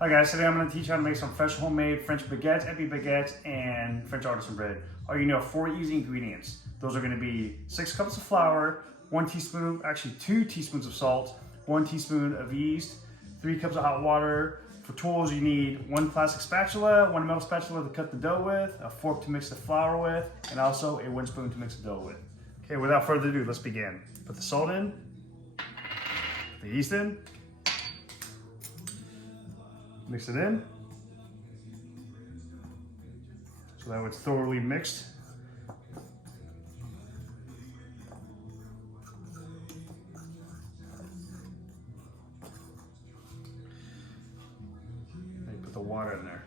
Hi guys, today I'm going to teach you how to make some fresh homemade French baguettes, Epi Baguettes, and French artisan bread. All you need are 4 easy ingredients. Those are going to be 6 cups of flour, 1 teaspoon, actually 2 teaspoons of salt, 1 teaspoon of yeast, 3 cups of hot water. For tools you need 1 plastic spatula, 1 metal spatula to cut the dough with, a fork to mix the flour with, and also a wooden spoon to mix the dough with. Okay, without further ado, let's begin. Put the salt in, put the yeast in, mix it in so that it's thoroughly mixed. Then you put the water in there.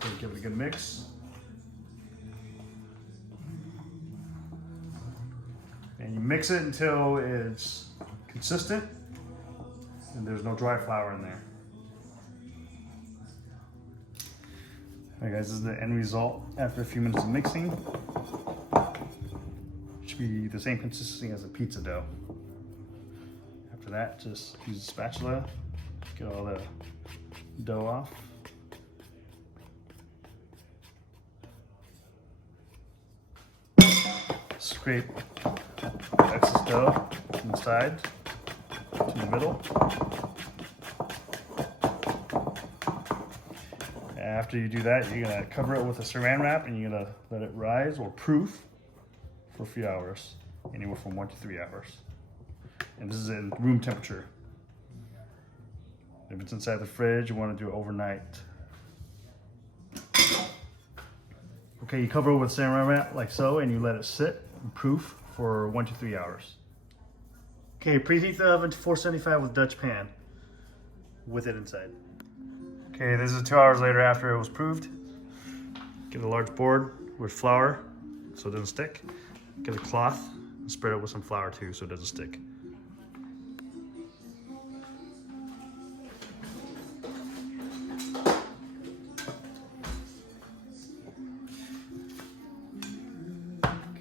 Then give it a good mix. And you mix it until it's consistent and there's no dry flour in there. Alright guys, this is the end result after a few minutes of mixing. It should be the same consistency as a pizza dough. After that, just use a spatula, get all the dough off. Scrape excess dough from the side to the middle. After you do that, you're gonna cover it with a saran wrap and you're gonna let it rise or proof for a few hours, anywhere from 1 to 3 hours. And this is in room temperature. If it's inside the fridge, you want to do it overnight. Okay, you cover it with saran wrap like so, and you let it sit and proof for 1 to 3 hours. Okay, preheat the oven to 475 with Dutch pan with it inside. Okay, this is 2 hours later after it was proofed. Get a large board with flour so it doesn't stick. Get a cloth and spread it with some flour too so it doesn't stick.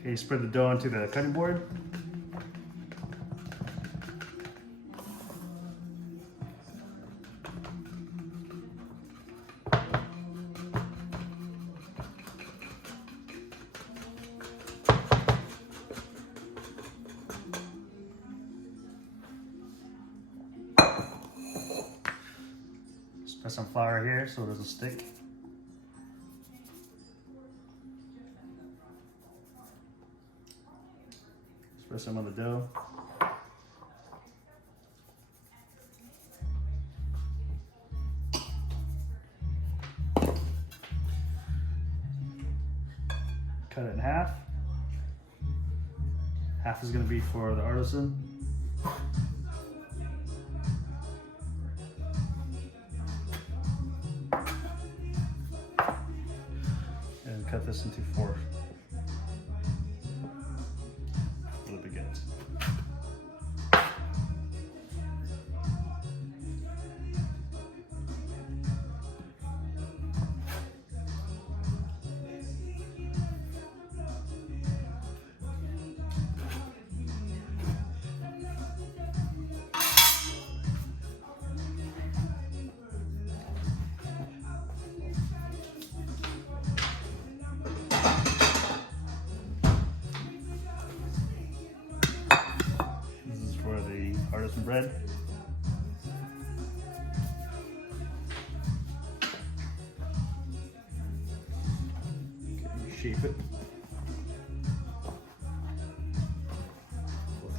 Okay, spread the dough onto the cutting board. Spread some flour here so it doesn't stick. Spread some of the dough. Cut it in half. Half is going to be for the artisan. And cut this into 4 for the baguettes. Artisan bread. Okay, shape it.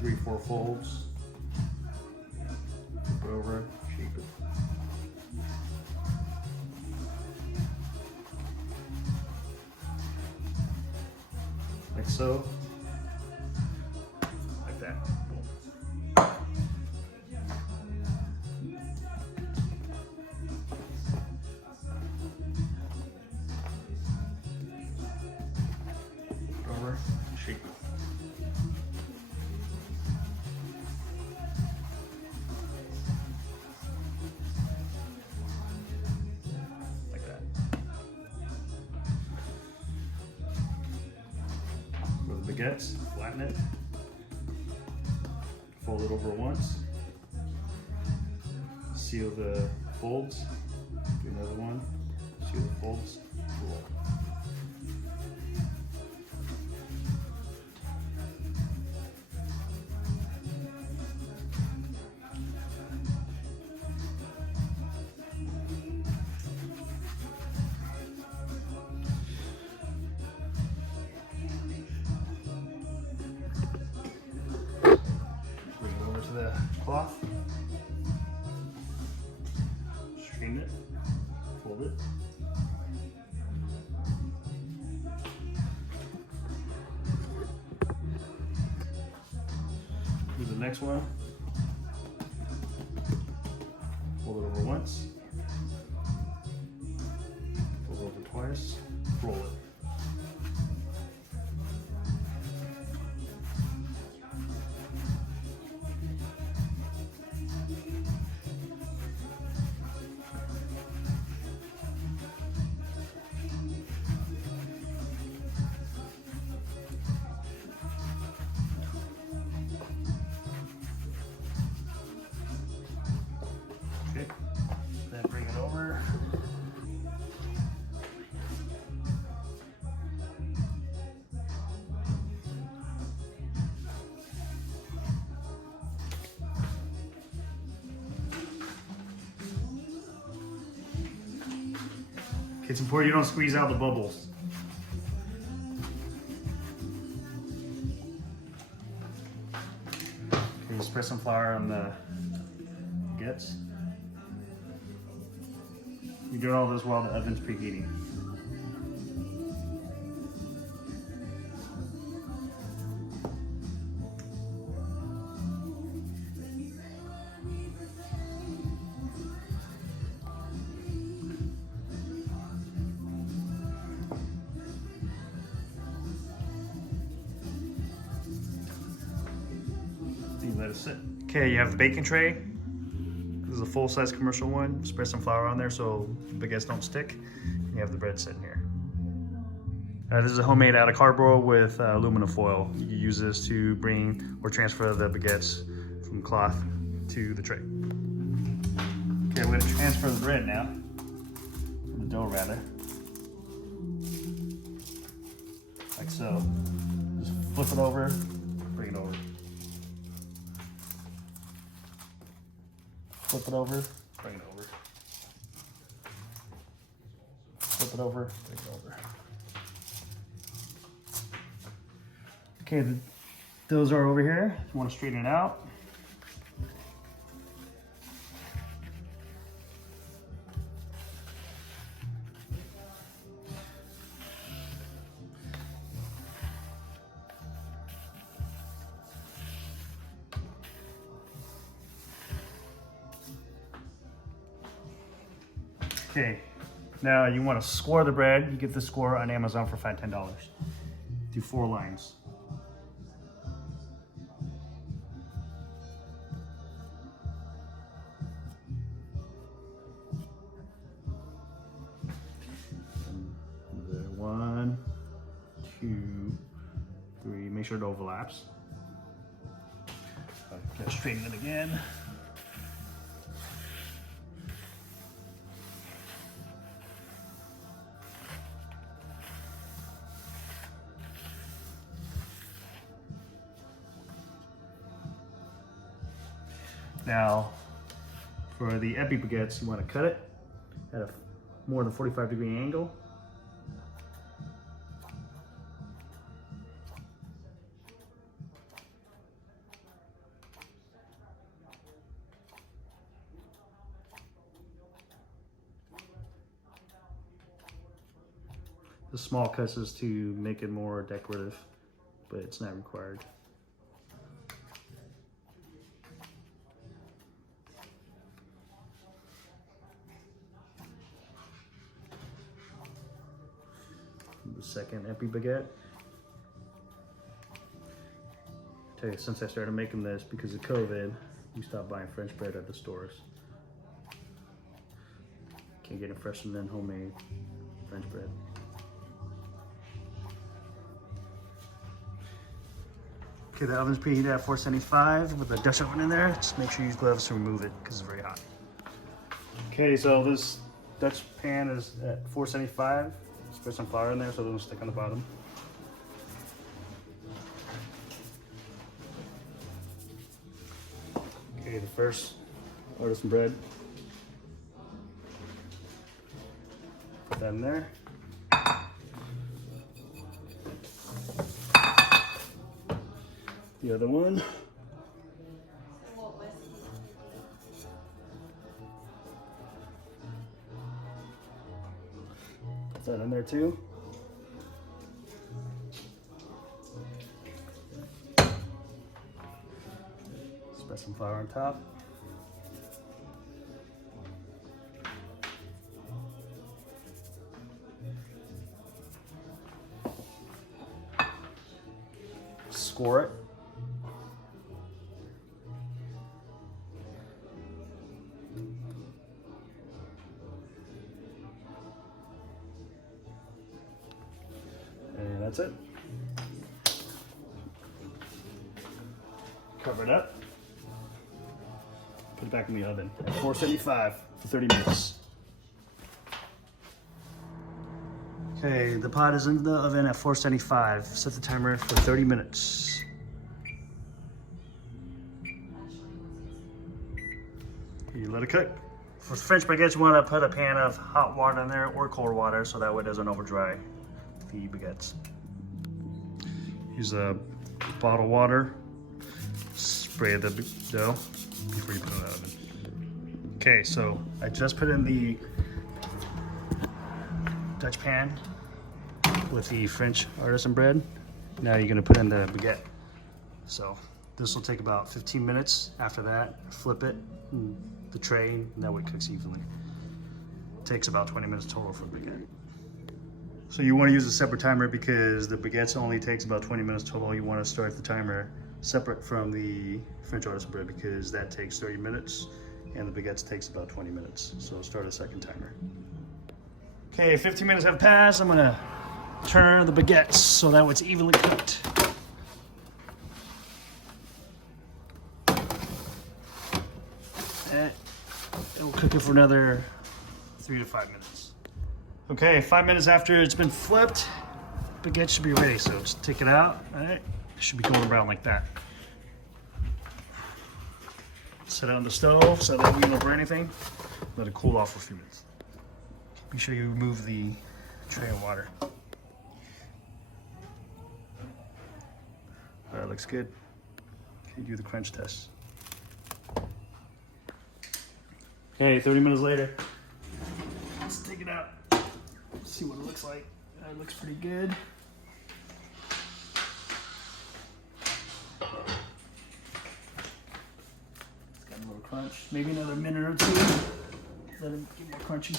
3-4 folds. Flip it over, shape it. Like so. Like that. Shape it. Like that. For the baguettes, flatten it. Fold it over once. Seal the folds. Do another one. Seal the folds. Roll. Over to the cloth. Straighten it. Fold it. Do the next one. Fold it over once. Fold it over twice. Roll it. Okay, then bring it over. Okay, it's important you don't squeeze out the bubbles. Okay, spread some flour on the baguettes. You're doing all this while the oven's preheating. You let it sit. Okay, you have the baking tray. This is a full-size commercial one. Spread some flour on there so baguettes don't stick. You have the bread sitting here. This is a homemade out of cardboard with aluminum foil. You can use this to bring or transfer the baguettes from cloth to the tray. Okay, we're gonna transfer the bread now. The dough rather. Like so. Just flip it over, bring it over. Flip it over, bring it over. Flip it over, bring it over. Okay, those are over here. You want to straighten it out. Okay, now you want to score the bread. You get the score on Amazon for $5 to $10. Do 4 lines. And 1, 2, 3. Make sure it overlaps. Okay, straighten it again. Now, for the Epi baguettes, you want to cut it at a more than 45-degree angle. The small cuts is to make it more decorative, but it's not required. The second Epi baguette. Tell you, since I started making this because of COVID, we stopped buying French bread at the stores. Can't get it fresher than homemade French bread. Okay, the oven's preheated at 475 with the Dutch oven in there. Just make sure you use gloves to remove it because it's very hot. Okay, so this Dutch pan is at 475. Just put some flour in there so it doesn't stick on the bottom. Okay, the first artisan bread. Put that in there. The other one. Put that in there too. Spread some flour on top. Score it. And that's it. Cover it up. Put it back in the oven at 475 for 30 minutes. Okay, the pot is in the oven at 475. Set the timer for 30 minutes. You let it cook. For French baguettes, you want to put a pan of hot water in there or cold water so that way it doesn't over dry the baguettes. Use a bottle of water. Spray the dough before you put it in the oven. Okay, so I just put in the Dutch pan with the French artisan bread. Now you're gonna put in the baguette. So this will take about 15 minutes. After that, flip it, in the tray, and that way it cooks evenly. It takes about 20 minutes total for the baguette. So you want to use a separate timer because the baguettes only takes about 20 minutes total. You want to start the timer separate from the French artisan bread because that takes 30 minutes and the baguettes takes about 20 minutes. So start a second timer. Okay, 15 minutes have passed. I'm gonna turn the baguettes so that way it's evenly cooked. And we'll cook it for another 3 to 5 minutes. Okay, 5 minutes after it's been flipped, baguette should be ready. So just take it out. All right, it should be golden brown like that. Set it on the stove so that we don't burn anything. Let it cool off for a few minutes. Be sure you remove the tray of water. All right, looks good. Okay, do the crunch test. Okay, 30 minutes later. Let's take it out. See what it looks like. It looks pretty good. It's got a little crunch. Maybe another minute or two. Let it get more crunchy.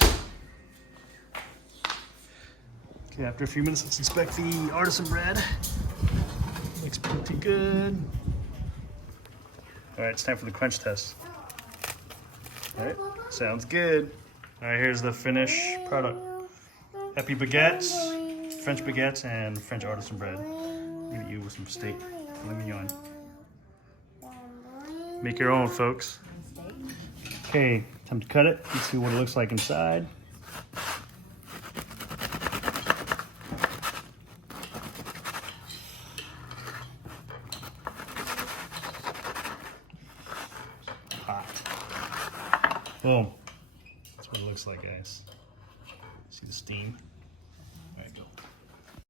Okay, after a few minutes, let's inspect the artisan bread. Looks pretty good. All right, it's time for the crunch test. All right, sounds good. All right, here's the finished product. Epi Baguettes, French baguettes, and French artisan bread. Leave you with some steak, filet mignon. Make your own, folks. Okay, time to cut it. Let's see what it looks like inside. Hot. Boom. That's what it looks like, guys. See the steam?